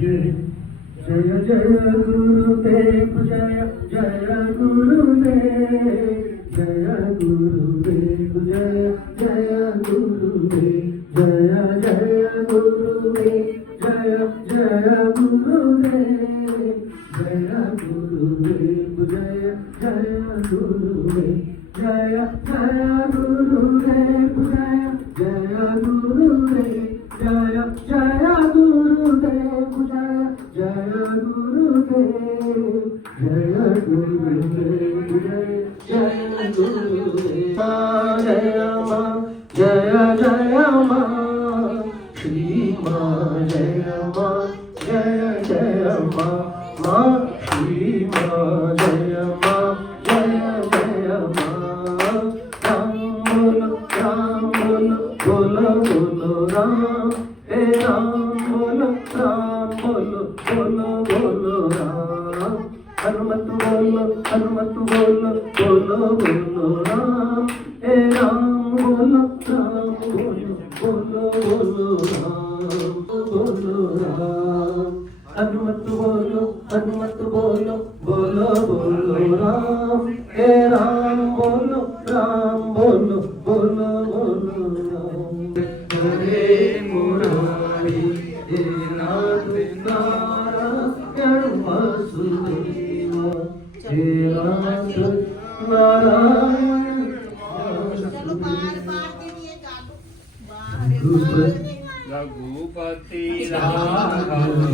जय जय जय गुरुदेव जय जय गुरुदेव जय गुरुदेव जय जय गुरुदेव जय जय गुरुदेव जय जय गुरुदेव जय गुरुदेव जय जय गुरुदेव जय जय गुरुदेव जय जय गुरुदेव जय जय गुरुदेव जय जय गुरुदेव जय गुरुदेव जय गुरुदेव जय मां जय जय मां श्री मां जय मां जय जय मां मां श्री मां जय मां जय जय मां राम बोलो बोलो राम हे राम बोलो बोलो राम हनुमत बोलो बोलो राम हे राम बोलो बोलो राम हनुमत बोलो बोलो राम हे राम बोलो बोलो राम हरे मुरारी हे नाथ नारायण वासुदेव हे नाथ नारायण रघुपति राघव